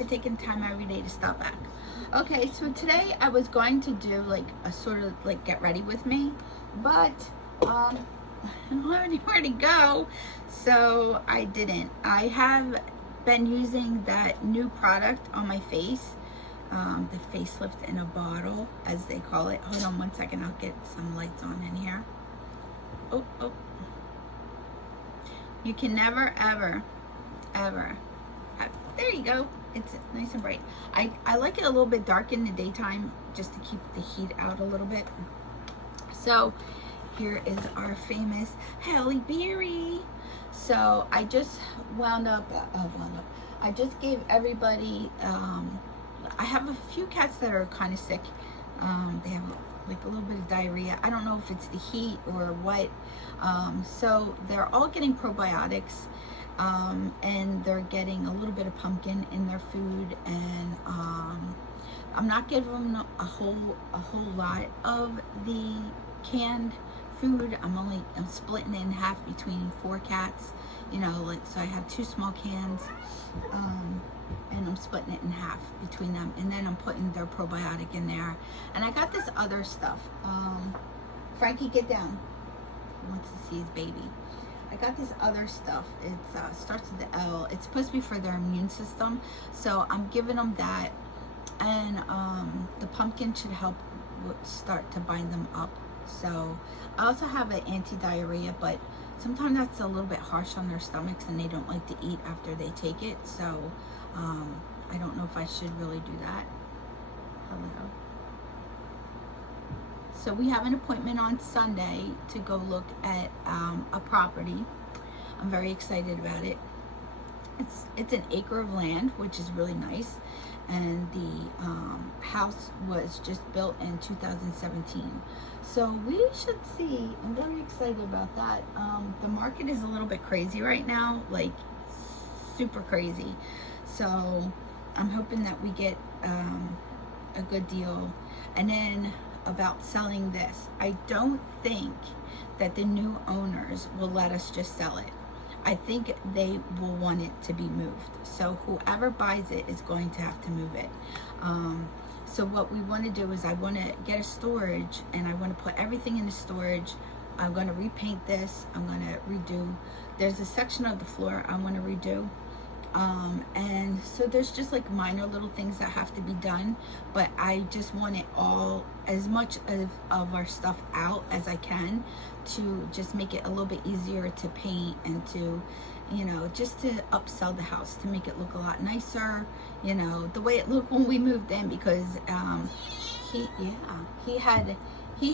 for taking time every day to stop back. Okay, so today I was going to do like a sort of like get ready with me, but I don't have anywhere to go, so I didn't. I have been using that new product on my face, the facelift in a bottle, as they call it. Hold on one second, I'll get some lights on in here. Oh. You can never, ever have, there you go. It's nice and bright. I like it a little bit dark in the daytime just to keep the heat out a little bit. So here is our famous Halle Berry. So I just I just gave everybody, I have a few cats that are kind of sick. They have like a little bit of diarrhea. I don't know if it's the heat or what. So they're all getting probiotics, and they're getting a little bit of pumpkin in their food, and I'm not giving them a whole lot of the canned food. I'm splitting it in half between 4 cats, you know, like, so I have 2 small cans, and I'm splitting it in half between them, and then I'm putting their probiotic in there. And I got this other stuff. Frankie, get down. He wants to see his baby. I got this other stuff. It starts with the L. It's supposed to be for their immune system, so I'm giving them that. And the pumpkin should help start to bind them up. So I also have an anti-diarrhea, but sometimes that's a little bit harsh on their stomachs and they don't like to eat after they take it. So I don't know if I should really do that. Hello. So we have an appointment on Sunday to go look at a property. I'm very excited about it. It's an acre of land, which is really nice. And the house was just built in 2017. So we should see. I'm very excited about that. The market is a little bit crazy right now, like super crazy. So I'm hoping that we get a good deal. And then about selling this, I don't think that the new owners will let us just sell it. I think they will want it to be moved. So whoever buys it is going to have to move it. So what we want to do is I want to get a storage, and I want to put everything in the storage. I'm going to repaint this. I'm going to redo. There's a section of the floor I want to redo. And so there's just like minor little things that have to be done, but I just want it all, as much of our stuff out as I can, to just make it a little bit easier to paint and to, you know, just to upsell the house, to make it look a lot nicer, you know, the way it looked when we moved in, because he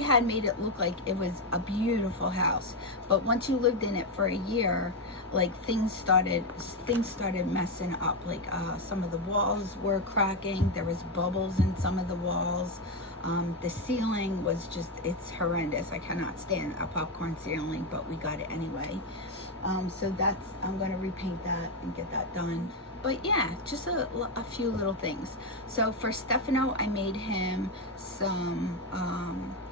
had made it look like it was a beautiful house, but once you lived in it for a year, like things started messing up. Like some of the walls were cracking, there was bubbles in some of the walls, the ceiling was just, it's horrendous. I cannot stand a popcorn ceiling, but we got it anyway. So that's, I'm going to repaint that and get that done. But yeah, just a few little things. So for Stefano, I made him some,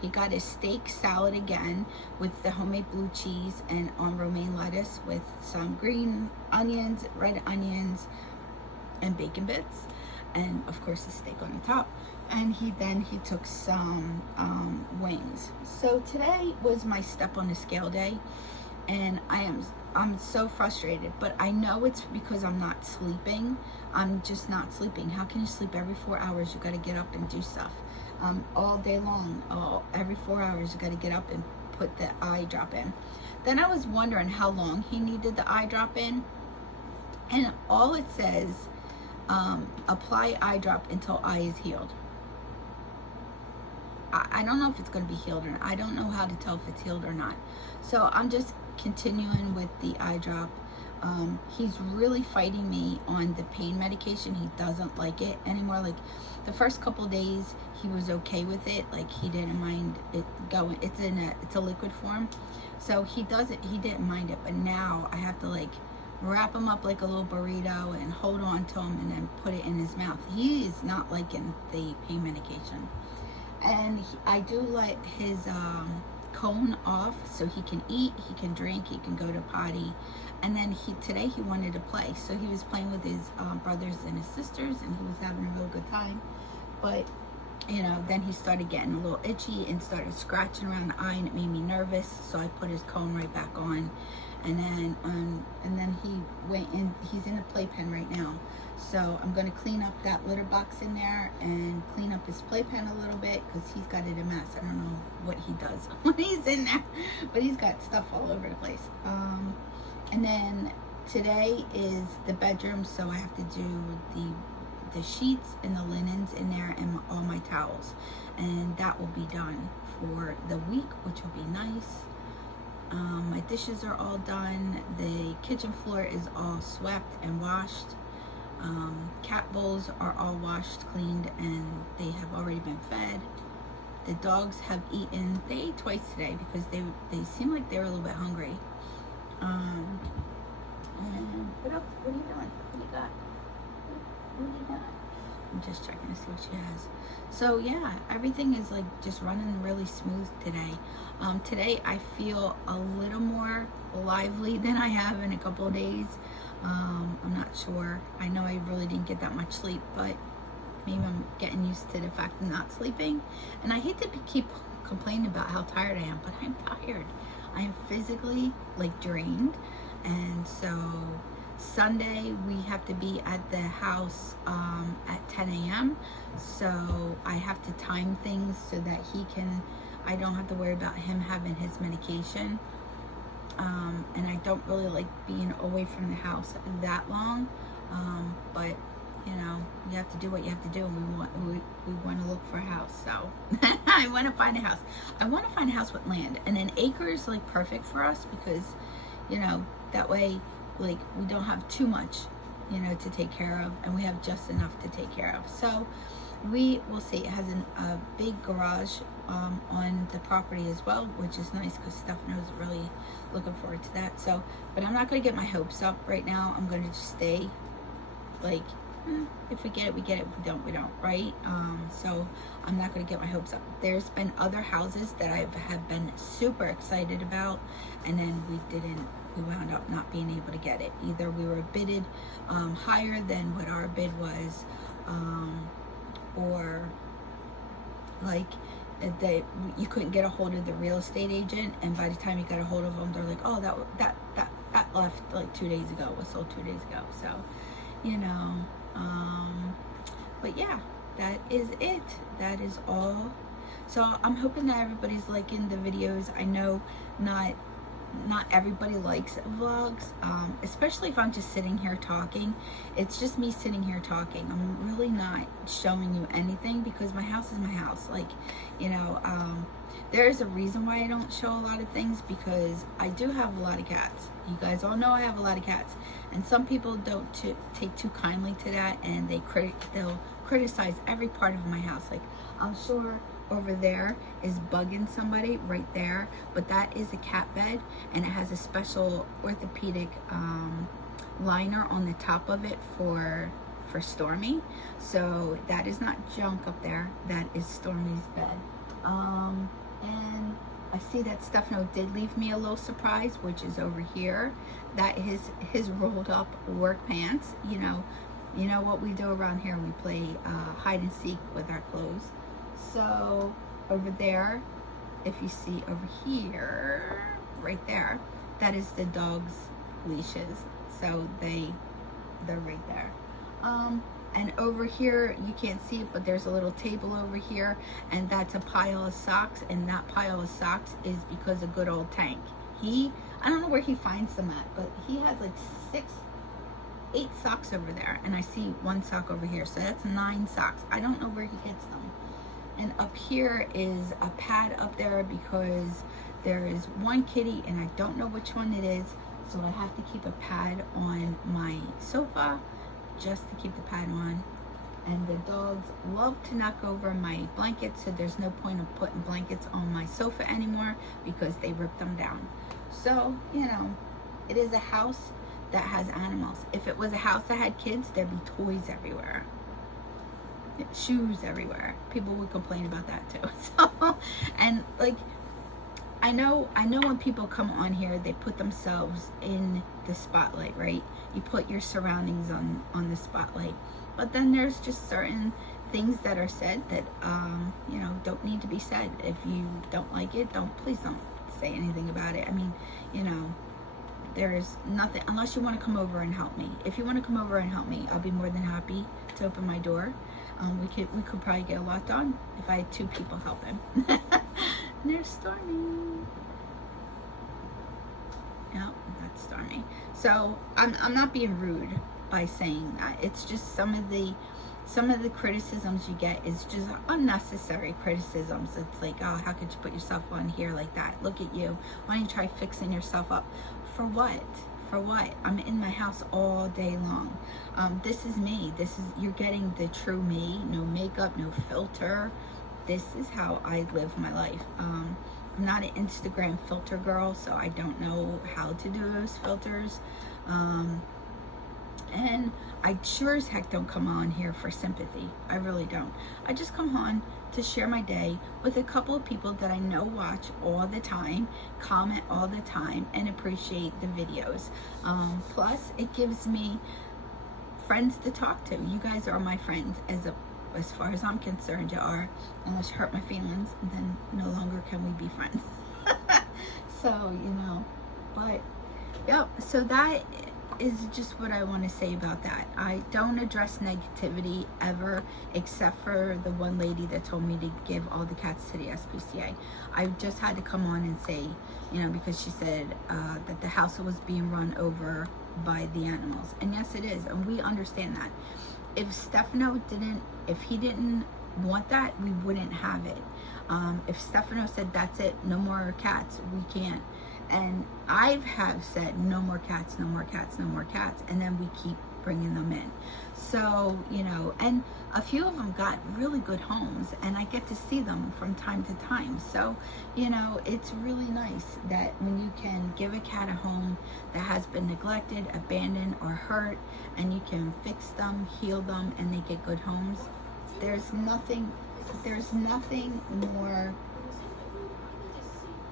he got his steak salad again with the homemade blue cheese and on romaine lettuce with some green onions, red onions, and bacon bits. And of course the steak on the top. And he took some wings. So today was my step on the scale day. And I'm so frustrated, but I know it's because I'm not sleeping. I'm just not sleeping. How can you sleep every 4 hours? You got to get up and do stuff all day long. Every 4 hours you got to get up and put the eye drop in. Then I was wondering how long he needed the eye drop in, and all it says, apply eye drop until eye is healed. I don't know if it's going to be healed or not. I don't know how to tell if it's healed or not. So I'm just continuing with the eye drop. He's really fighting me on the pain medication. He doesn't like it anymore. Like the first couple days he was okay with it, like he didn't mind it going. It's a liquid form, so he didn't mind it. But now I have to like wrap him up like a little burrito and hold on to him and then put it in his mouth. He is not liking the pain medication. And I do let his cone off so he can eat, he can drink, he can go to potty. And then today he wanted to play, so he was playing with his brothers and his sisters, and he was having a real good time. But you know, then he started getting a little itchy and started scratching around the eye, and it made me nervous, so I put his cone right back on. And then he went in. He's in a playpen right now, so I'm going to clean up that litter box in there and clean up his playpen a little bit, because he's got it a mess. I don't know what he does when he's in there, but he's got stuff all over the place. And then today is the bedroom, so I have to do the sheets and the linens in there and all my towels, and that will be done for the week, which will be nice. My dishes are all done. The kitchen floor is all swept and washed. Cat bowls are all washed, cleaned, and they have already been fed. The dogs have eaten. They ate twice today because they seem like they were a little bit hungry. And what else? What are you doing? What do you got? What do you got? I'm just checking to see what she has. So yeah, everything is like just running really smooth today. Today I feel a little more lively than I have in a couple of days. I'm not sure. I know I really didn't get that much sleep, but maybe I'm getting used to the fact of not sleeping. And I hate to keep complaining about how tired I am, but I'm tired. I am physically like drained. And so Sunday we have to be at the house at 10 a.m. so I have to time things so that I don't have to worry about him having his medication, and I don't really like being away from the house that long, but you know, you have to do what you have to do, and we want to look for a house. So I want to find a house. I want to find a house with land, and an acre is like perfect for us, because you know, that way like we don't have too much, you know, to take care of, and we have just enough to take care of. So we will see. It has a big garage on the property as well, which is nice, because Stefano's really looking forward to that. So, but I'm not going to get my hopes up right now. I'm going to just stay like, if we get it, we get it. If we don't, we don't, right? So I'm not going to get my hopes up. There's been other houses that I have been super excited about, and then we wound up not being able to get it. Either we were bidded higher than what our bid was, or like you couldn't get a hold of the real estate agent, and by the time you got a hold of them, they're like, oh, that left like 2 days ago, was sold 2 days ago. So, you know, but yeah, that is it. That is all. So I'm hoping that everybody's liking the videos. I know not everybody likes vlogs, especially if I'm just sitting here talking. It's just me sitting here talking. I'm really not showing you anything, because my house is my house. Like, you know, there is a reason why I don't show a lot of things, because I do have a lot of cats. You guys all know I have a lot of cats, and some people don't take too kindly to that, and they'll criticize every part of my house. Like, I'm sure over there is bugging somebody right there, but that is a cat bed, and it has a special orthopedic liner on the top of it for Stormy. So that is not junk up there. That is Stormy's bed. And I see that Stefano did leave me a little surprise, which is over here. That is his rolled up work pants. You know what we do around here. We play hide and seek with our clothes. So over there, if you see over here, right there, that is the dog's leashes. So they're right there. And over here, you can't see it, but there's a little table over here, and that's a pile of socks, and that pile of socks is because of good old Tank. I don't know where he finds them at, but he has like 8 socks over there, and I see 1 sock over here, so that's 9 socks. I don't know where he gets them. And up here is a pad up there, because there is one kitty, and I don't know which one it is, so I have to keep a pad on my sofa, just to keep the pad on. And the dogs love to knock over my blankets, so there's no point of putting blankets on my sofa anymore, because they rip them down. So, you know, it is a house that has animals. If it was a house that had kids, there'd be toys everywhere, shoes everywhere. People would complain about that too. So, and like, I know when people come on here, they put themselves in the spotlight, right? You put your surroundings on the spotlight. But then there's just certain things that are said that you know, don't need to be said. If you don't like it, please don't say anything about it. I mean, you know, there's nothing, unless you want to come over and help me. If you want to come over and help me, I'll be more than happy to open my door. We could probably get a lot done if I had 2 people helping. And there's Stormy. Yep, that's Stormy. So I'm not being rude by saying that. It's just some of the criticisms you get is just unnecessary criticisms. It's like, oh, how could you put yourself on here like that? Look at you. Why don't you try fixing yourself up? For what? For what? I'm in my house all day long. This is me. You're getting the true me. No makeup, no filter. This is how I live my life. I'm not an Instagram filter girl, so I don't know how to do those filters. And I sure as heck don't come on here for sympathy. I really don't. I just come on to share my day with a couple of people that I know watch all the time, comment all the time, and appreciate the videos. Plus, it gives me friends to talk to. You guys are my friends. As far as I'm concerned, you are. Unless you hurt my feelings, then no longer can we be friends. So, you know, but, yep, so that is just what I want to say about that. I don't address negativity ever, except for the one lady that told me to give all the cats to the SPCA. I just had to come on and say, you know, because she said that the house was being run over by the animals. And yes, it is. And we understand that. If if he didn't want that, we wouldn't have it. If Stefano said, that's it, no more cats, we can't. And I have said, no more cats, no more cats, no more cats. And then we keep bringing them in. So, you know, and a few of them got really good homes, and I get to see them from time to time. So, you know, it's really nice that when you can give a cat a home that has been neglected, abandoned, or hurt, and you can fix them, heal them, and they get good homes. There's nothing more,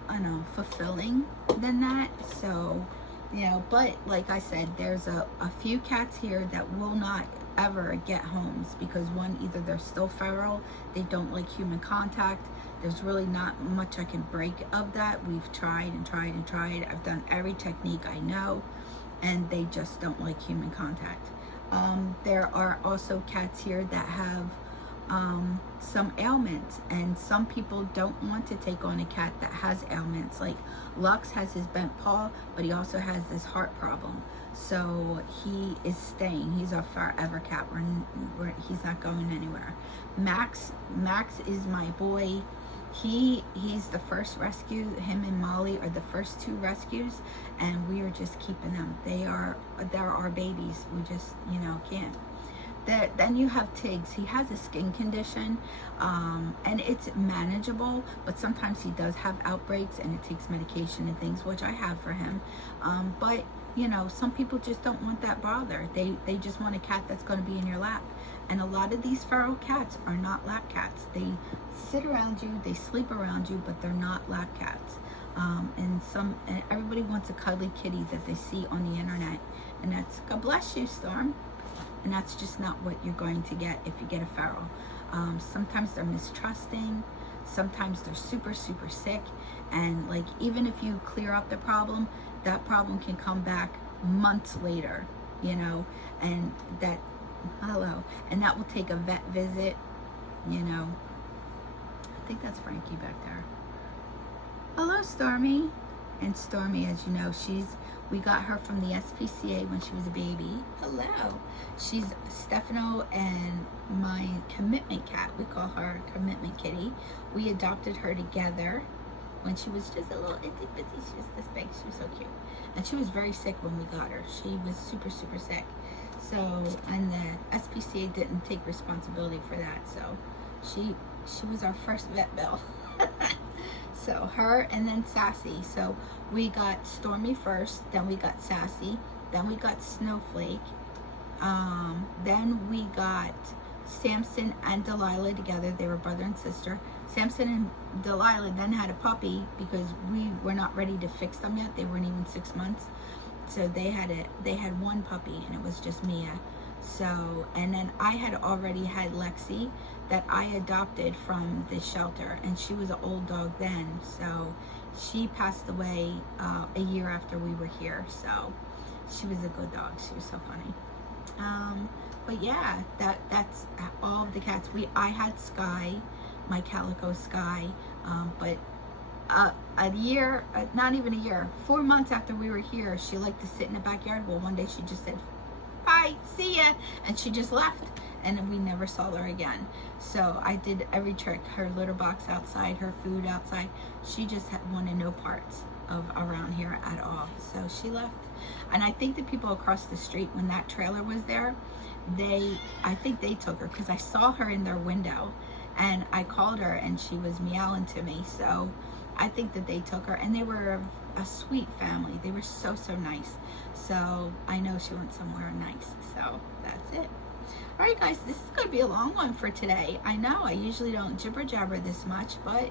I don't know, fulfilling than that. So, you know, but like I said, there's a few cats here that will not ever get homes because, one, either they're still feral, they don't like human contact. There's really not much I can break of that. We've tried and tried and tried. I've done every technique I know, and they just don't like human contact. There are also cats here that have some ailments, and some people don't want to take on a cat that has ailments. Like Lux has his bent paw, but he also has this heart problem, so he is staying. He's a forever cat. He's not going anywhere. Max is my boy. He's the first rescue. Him and Molly are the first 2 rescues, and we are just keeping them. They're our babies. We just, you know, can't. Then you have Tiggs. He has a skin condition, and it's manageable, but sometimes he does have outbreaks, and it takes medication and things, which I have for him. But, you know, some people just don't want that bother. They just want a cat that's going to be in your lap. And a lot of these feral cats are not lap cats. They sit around you, they sleep around you, but they're not lap cats. And everybody wants a cuddly kitty that they see on the internet, and that's, God bless you, Storm. And that's just not what you're going to get if you get a feral. Sometimes they're mistrusting. Sometimes they're super, super sick. And like, even if you clear up the problem, that problem can come back months later, you know, and that will take a vet visit, you know. I think that's Frankie back there. Hello, Stormy. And Stormy, as you know, we got her from the SPCA when she was a baby. Hello. She's Stefano and my commitment cat. We call her Commitment Kitty. We adopted her together when she was just a little itty bitty. She was this big. She was so cute. And she was very sick when we got her. She was super, super sick. So, and the SPCA didn't take responsibility for that. So she was our first vet bill. So her, and then Sassy. So we got Stormy first, then we got Sassy, then we got Snowflake, then we got Samson and Delilah together. They were brother and sister. Samson and Delilah then had a puppy because we were not ready to fix them yet. They weren't even 6 months. So they had one puppy, and it was just Mia. So, and then I had already had Lexi that I adopted from the shelter, and she was an old dog then. So she passed away a year after we were here. So she was a good dog. She was so funny. But yeah, that's all of the cats. I had Sky, my calico Sky, but a year, not even a year, 4 months after we were here, she liked to sit in the backyard. Well, one day she just said, "Bye, see ya," and she just left, and we never saw her again. So I did every trick, her litter box outside, her food outside. She just wanted no parts of around here at all. So she left. And I think the people across the street, when that trailer was there, I think they took her, because I saw her in their window and I called her and she was meowing to me. So I think that they took her, and they were a sweet family. They were so nice. So I know she went somewhere nice. So that's it. All right, guys, this is going to be a long one for today. I know I usually don't jibber jabber this much, but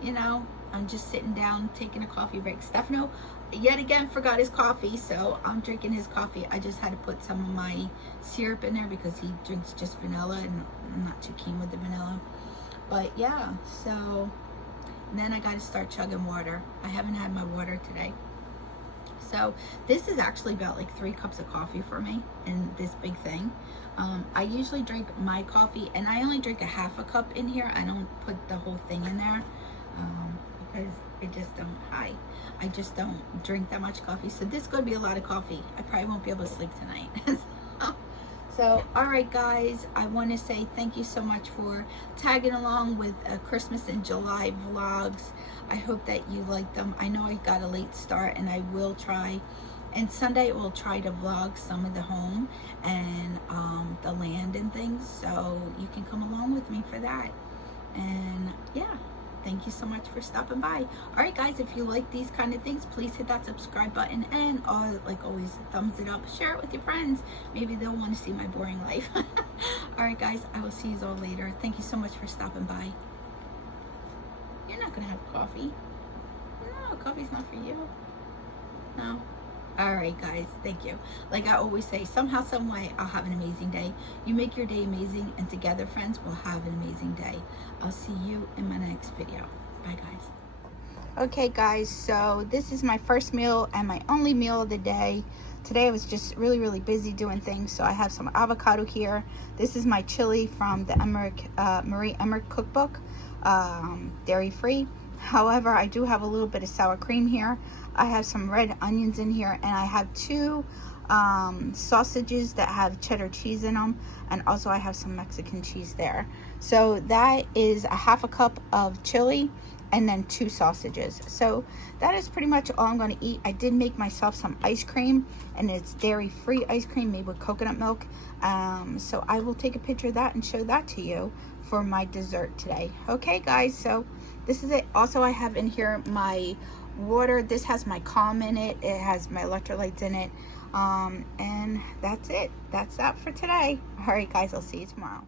you know, I'm just sitting down taking a coffee break. Stefano yet again forgot his coffee, so I'm drinking his coffee. I just had to put some of my syrup in there because he drinks just vanilla, and I'm not too keen with the vanilla. But yeah, so then I got to start chugging water. I haven't had my water today. So this is actually about like 3 cups of coffee for me in this big thing. I usually drink my coffee, and I only drink a half a cup in here. I don't put the whole thing in there because I just don't drink that much coffee. So this is going to be a lot of coffee. I probably won't be able to sleep tonight. So, all right, guys, I want to say thank you so much for tagging along with Christmas in July vlogs. I hope that you liked them. I know I got a late start, and I will try. And Sunday we'll try to vlog some of the home and the land and things. So you can come along with me for that. And yeah. Thank you so much for stopping by. All right, guys, if you like these kind of things, please hit that subscribe button, and like always, thumbs it up. Share it with your friends. Maybe they'll want to see my boring life. All right, guys, I will see you all later. Thank you so much for stopping by. You're not going to have coffee. No, coffee's not for you. No. All right, guys, thank you. Like I always say, somehow, some way, I'll have an amazing day. You make your day amazing, and together, friends, we'll have an amazing day. I'll see you in my next video. Bye, guys. Okay, guys, so this is my first meal and my only meal of the day. Today I was just really busy doing things, so I have some avocado here. This is my chili from the Marie Emmerich cookbook, dairy-free. However, I do have a little bit of sour cream here. I have some red onions in here, and I have 2 sausages that have cheddar cheese in them, and also I have some Mexican cheese there. So that is a half a cup of chili and then 2 sausages. So that is pretty much all I'm going to eat. I did make myself some ice cream, and it's dairy-free ice cream made with coconut milk. So I will take a picture of that and show that to you for my dessert today. Okay, guys, so this is it. Also, I have in here my water. This has my Calm in it. It has my electrolytes in it. And that's it. That's that for today. All right, guys, I'll see you tomorrow.